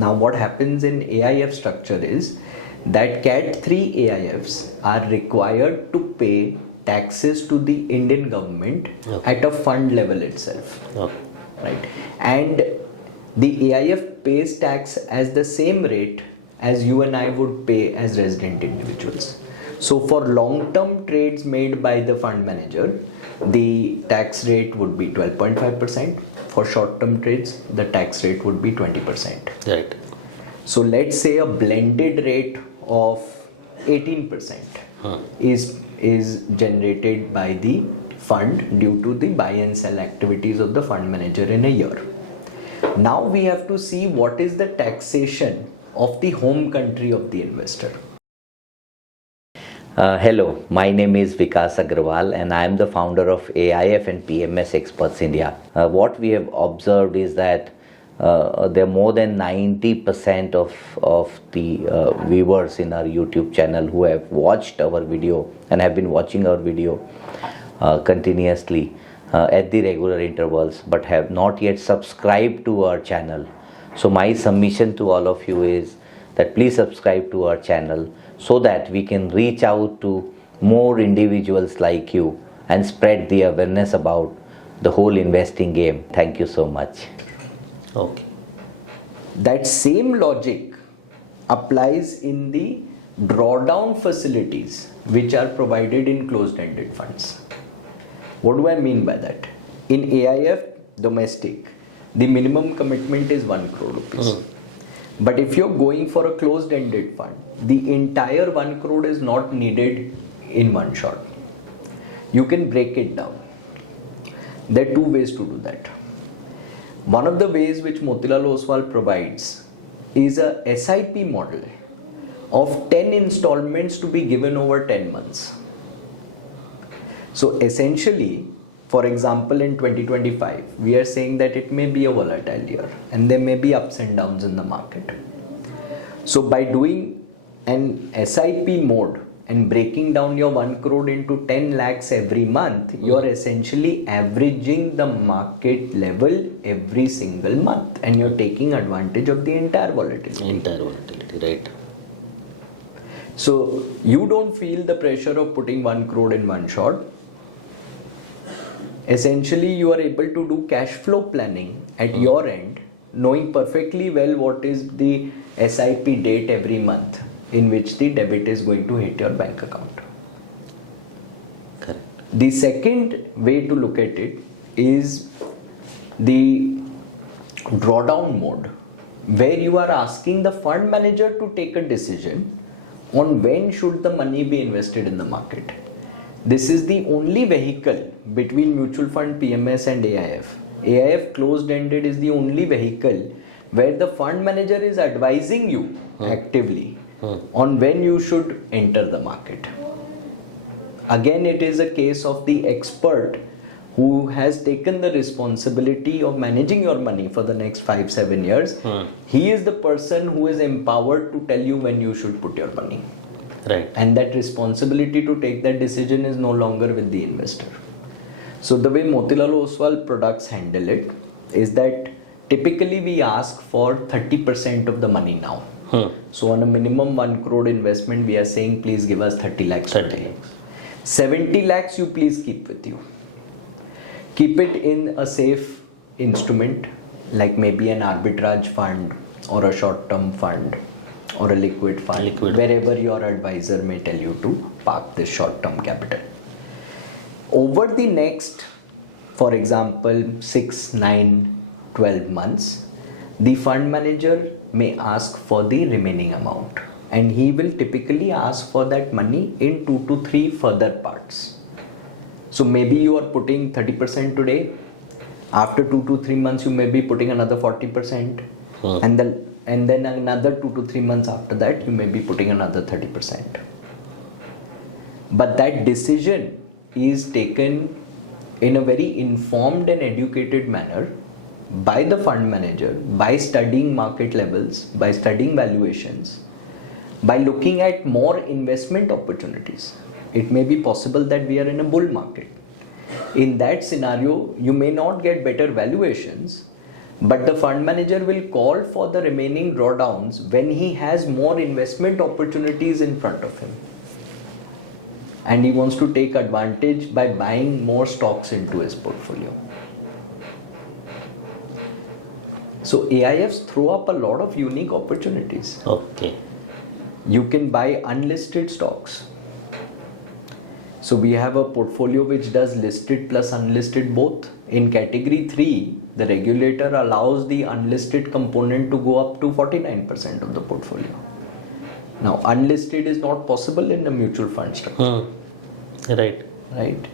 Now what happens in AIF structure is that Cat 3 AIFs are required to pay taxes to the Indian government at a fund level itself. Right? And the AIF pays tax as the same rate as you and I would pay as resident individuals. So for long-term trades made by the fund manager, the tax rate would be 12.5%. For short-term trades, the tax rate would be 20%. Right. So let's say a blended rate of 18% is generated by the fund due to the buy and sell activities of the fund manager in a year. Now we have to see what is the taxation of the home country of the investor. Hello, my name is Vikas Agrawal and I am the founder of AIF and PMS Experts India. What we have observed is that there are more than 90% of the viewers in our YouTube channel who have watched our video and have been watching our video continuously at the regular intervals, but have not yet subscribed to our channel. So my submission to all of you is that please subscribe to our channel so that we can reach out to more individuals like you and spread the awareness about the whole investing game. Thank you so much. Okay. That same logic applies in the drawdown facilities which are provided in closed-ended funds. What do I mean by that? In AIF domestic, the minimum commitment is 1 crore rupees. But if you're going for a closed-ended fund, the entire 1 crore is not needed in one shot. You can break it down. There are two ways to do that. One of the ways which Motilal Oswal provides is a SIP model of 10 installments to be given over 10 months. So essentially, for example, in 2025, we are saying that it may be a volatile year and there may be ups and downs in the market. So by doing an SIP mode and breaking down your 1 crore into 10 lakhs every month, you're essentially averaging the market level every single month and you're taking advantage of the entire volatility. Right. So you don't feel the pressure of putting 1 crore in one shot. Essentially, you are able to do cash flow planning at your end, knowing perfectly well what is the SIP date every month in which the debit is going to hit your bank account. Correct. The second way to look at it is the drawdown mode, where you are asking the fund manager to take a decision on when should the money be invested in the market. This is the only vehicle between mutual fund, PMS and AIF. AIF closed-ended is the only vehicle where the fund manager is advising you actively on when you should enter the market. Again, it is a case of the expert who has taken the responsibility of managing your money for the next 5-7 years. He is the person who is empowered to tell you when you should put your money. Right. And that responsibility to take that decision is no longer with the investor. So the way Motilal Oswal products handle it is that typically we ask for 30% of the money now. So on a minimum 1 crore investment, we are saying please give us 30 lakhs today. 70 lakhs you please keep with you. Keep it in a safe instrument like maybe an arbitrage fund or a short-term fund or a liquid fund, wherever your advisor may tell you to park this short-term capital. Over the next, for example, 6, 9, 12 months, the fund manager may ask for the remaining amount and he will typically ask for that money in 2 to 3 further parts. So maybe you are putting 30% today, after 2 to 3 months you may be putting another 40% and then another 2 to 3 months after that you may be putting another 30%. But that decision is taken in a very informed and educated manner by the fund manager, by studying market levels, by studying valuations, by looking at more investment opportunities. It may be possible that we are in a bull market. In that scenario, you may not get better valuations, But the fund manager will call for the remaining drawdowns when he has more investment opportunities in front of him. And he wants to take advantage by buying more stocks into his portfolio. So AIFs throw up a lot of unique opportunities. Okay. You can buy unlisted stocks. So we have a portfolio which does listed plus unlisted both. In category 3, the regulator allows the unlisted component to go up to 49% of the portfolio. Now, unlisted is not possible in a mutual fund structure. Right. Right?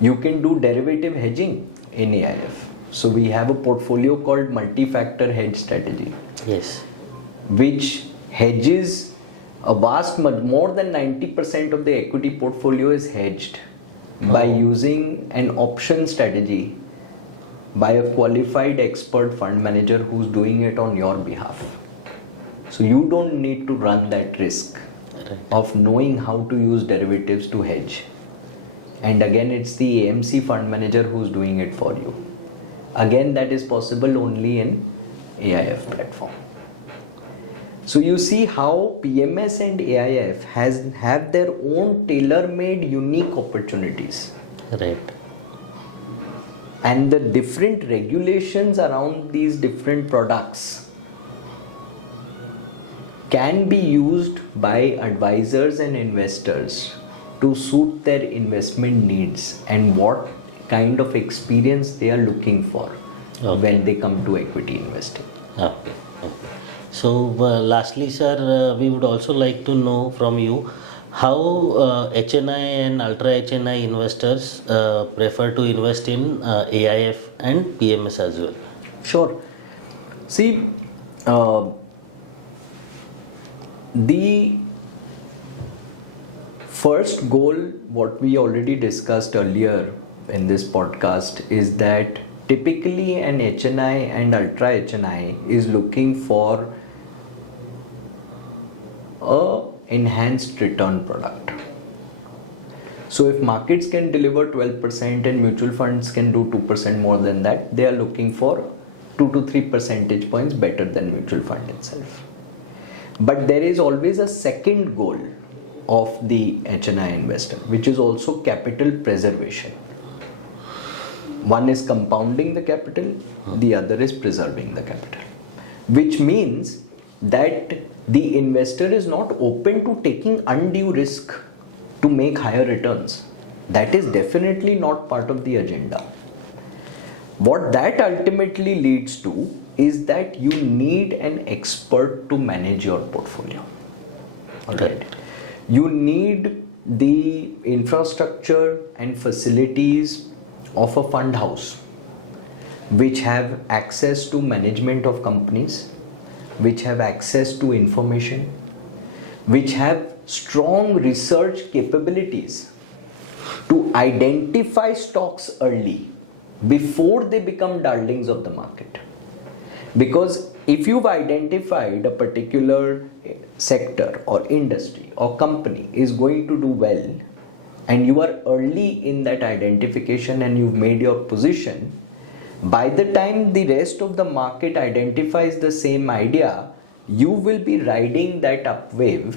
You can do derivative hedging in AIF. So we have a portfolio called multi-factor hedge strategy, Yes. which hedges a vast, more than 90% of the equity portfolio is hedged by using an option strategy by a qualified expert fund manager who's doing it on your behalf. So you don't need to run that risk of knowing how to use derivatives to hedge. And again, it's the AMC fund manager who's doing it for you. Again, that is possible only in AIF platform. So you see how PMS and AIF have their own tailor-made unique opportunities. Right. And the different regulations around these different products can be used by advisors and investors to suit their investment needs and what kind of experience they are looking for when they come to equity investing. Okay. So lastly, sir, we would also like to know from you how HNI and ultra HNI investors prefer to invest in AIF and PMS as well. Sure. See, the first goal, what we already discussed earlier in this podcast, is that typically an HNI and ultra HNI is looking for a enhanced return product. So if markets can deliver 12% and mutual funds can do 2% more than that, they are looking for 2 to 3 percentage points better than mutual fund itself. But there is always a second goal of the HNI investor, which is also capital preservation. One is compounding the capital, the other is preserving the capital, which means that the investor is not open to taking undue risk to make higher returns. That is definitely not part of the agenda. What that ultimately leads to is that you need an expert to manage your portfolio. Alright. You need the infrastructure and facilities of a fund house which have access to management of companies, which have access to information, which have strong research capabilities to identify stocks early before they become darlings of the market. Because if you've identified a particular sector or industry or company is going to do well, and you are early in that identification and you've made your position, by the time the rest of the market identifies the same idea, you will be riding that upwave,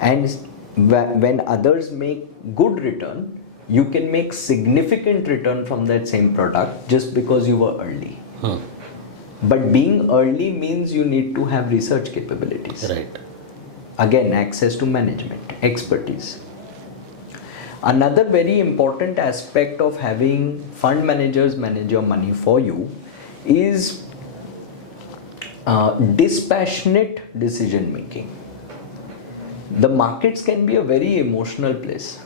and when others make good return, you can make significant return from that same product just because you were early. But being early means you need to have research capabilities. Right. Again, access to management, expertise. Another very important aspect of having fund managers manage your money for you is dispassionate decision making. The markets can be a very emotional place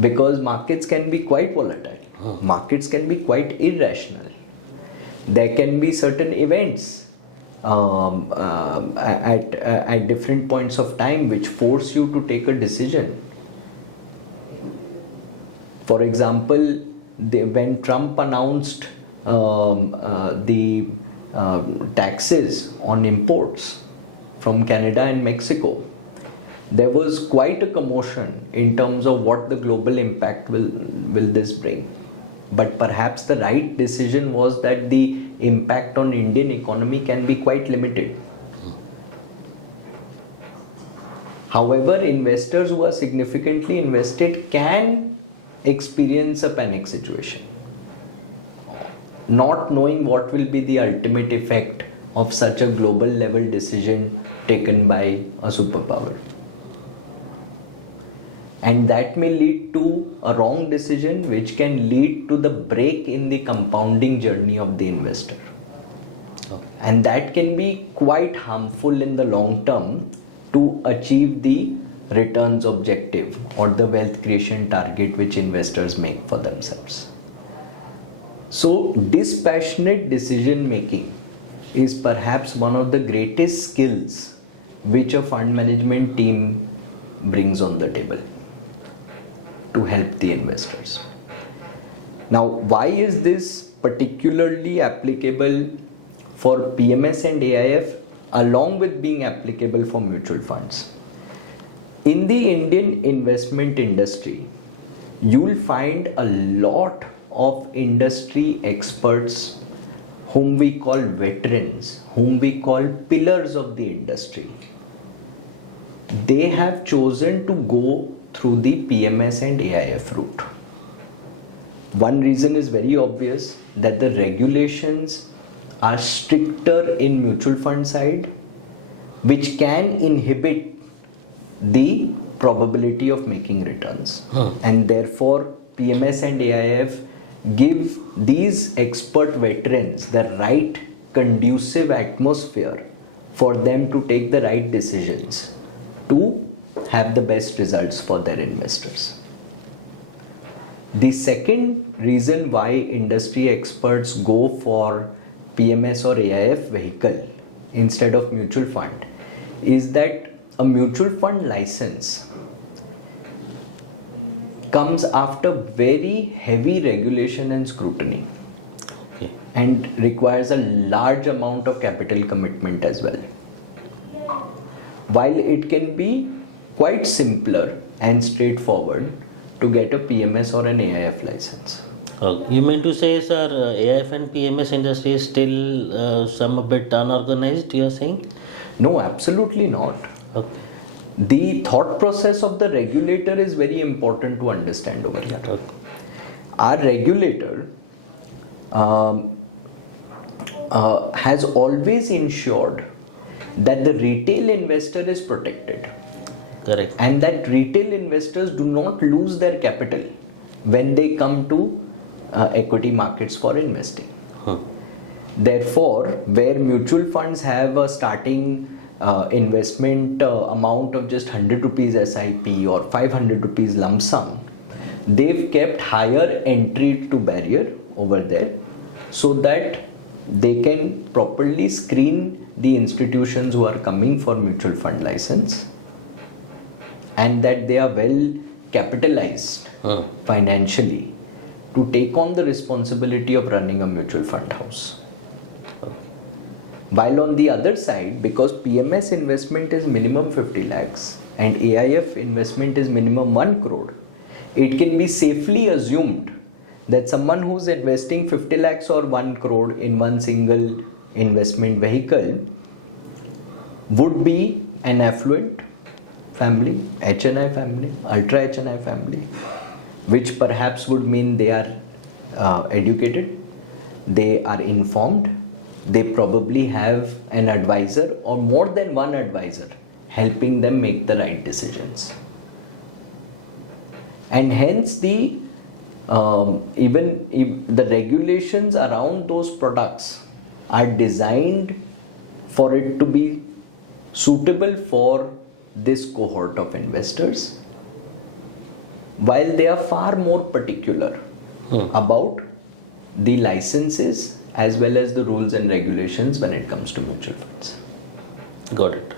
because markets can be quite volatile. Markets can be quite irrational. There can be certain events at different points of time which force you to take a decision. For example, when Trump announced the taxes on imports from Canada and Mexico, there was quite a commotion in terms of what the global impact will this bring. But perhaps the right decision was that the impact on Indian economy can be quite limited. However, investors who are significantly invested can experience a panic situation, not knowing what will be the ultimate effect of such a global level decision taken by a superpower. And that may lead to a wrong decision, which can lead to the break in the compounding journey of the investor. Okay. And that can be quite harmful in the long term to achieve the returns objective or the wealth creation target which investors make for themselves. So, dispassionate decision making is perhaps one of the greatest skills which a fund management team brings on the table to help the investors. Now, why is this particularly applicable for PMS and AIF along with being applicable for mutual funds? In the Indian investment industry, you'll find a lot of industry experts whom we call veterans, whom we call pillars of the industry. They have chosen to go through the PMS and AIF route. One reason is very obvious, that the regulations are stricter in mutual fund side, which can inhibit the probability of making returns. And therefore PMS and AIF give these expert veterans the right conducive atmosphere for them to take the right decisions to have the best results for their investors. The second reason why industry experts go for PMS or AIF vehicle instead of mutual fund is that a mutual fund license comes after very heavy regulation and scrutiny. Okay. And requires a large amount of capital commitment as well. While it can be quite simpler and straightforward to get a PMS or an AIF license. You mean to say, sir, AIF and PMS industry is still some a bit unorganized, you are saying? No, absolutely not. Okay. The thought process of the regulator is very important to understand over here. Okay. Our regulator has always ensured that the retail investor is protected. Correct. And that retail investors do not lose their capital when they come to equity markets for investing. Therefore, where mutual funds have a starting investment amount of just 100 rupees SIP or 500 rupees lump sum, they've kept higher entry to barrier over there so that they can properly screen the institutions who are coming for mutual fund license, and that they are well capitalized financially to take on the responsibility of running a mutual fund house. While on the other side, because PMS investment is minimum 50 lakhs and AIF investment is minimum 1 crore, it can be safely assumed that someone who's investing 50 lakhs or 1 crore in one single investment vehicle would be an affluent family, HNI family, ultra HNI family, which perhaps would mean they are educated, they are informed, they probably have an advisor or more than one advisor helping them make the right decisions. And hence the even if the regulations around those products are designed for it to be suitable for this cohort of investors, while they are far more particular about the licenses as well as the rules and regulations when it comes to mutual funds. Got it.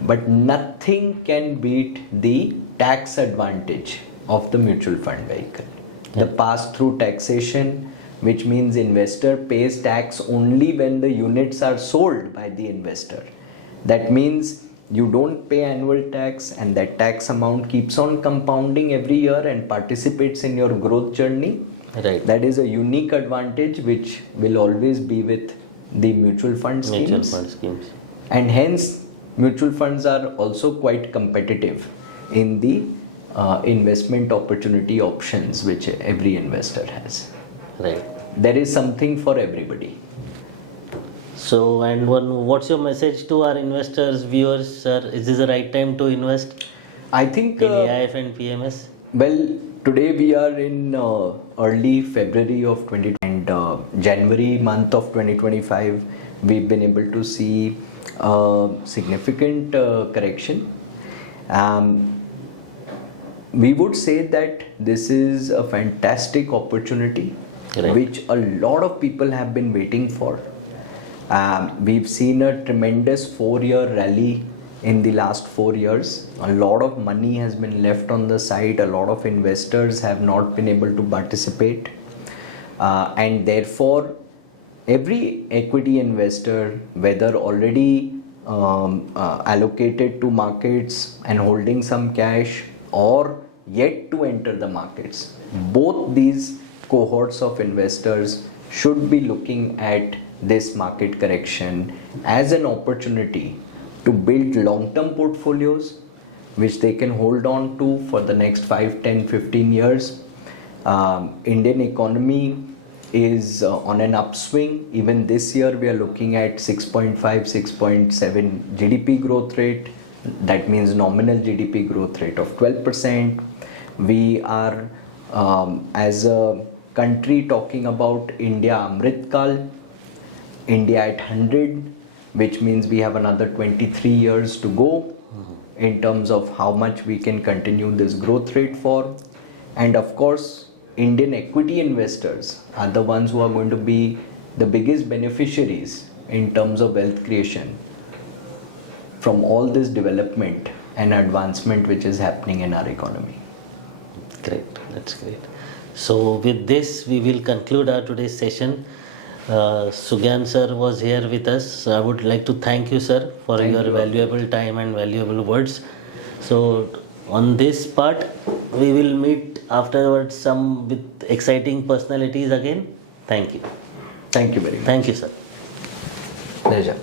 But nothing can beat the tax advantage of the mutual fund vehicle. The pass-through taxation, which means investor pays tax only when the units are sold by the investor. That means you don't pay annual tax, and that tax amount keeps on compounding every year and participates in your growth journey, Right. That is a unique advantage which will always be with the mutual fund schemes. Mutual fund schemes. And hence, mutual funds are also quite competitive in the investment opportunity options which every investor has. Right. There is something for everybody. So, and what's your message to our investors, viewers, sir? Is this the right time to invest I think, in AIF and PMS? well, today we are in early February of 2020 and January month of 2025, we've been able to see significant correction. We would say that this is a fantastic opportunity Right. which a lot of people have been waiting for. We've seen a tremendous 4-year rally in the last 4 years. A lot of money has been left on the side. A lot of investors have not been able to participate. And therefore, every equity investor, whether already allocated to markets and holding some cash or yet to enter the markets, both these cohorts of investors should be looking at this market correction as an opportunity to build long-term portfolios which they can hold on to for the next 5, 10, 15 years. Indian economy is on an upswing. Even this year we are looking at 6.5, 6.7 GDP growth rate. That means nominal GDP growth rate of 12%. We are as a country talking about India Amrit Kal, India at 100, which means we have another 23 years to go in terms of how much we can continue this growth rate for. And of course, Indian equity investors are the ones who are going to be the biggest beneficiaries in terms of wealth creation from all this development and advancement which is happening in our economy. Great, that's great. So with this, we will conclude our today's session. Sugyan sir was here with us. I would like to thank you, sir, for Thank your you. valuable time and valuable words. So on this part, we will meet afterwards some with exciting personalities again. Thank you. Thank you very much. Thank you, sir. Pleasure.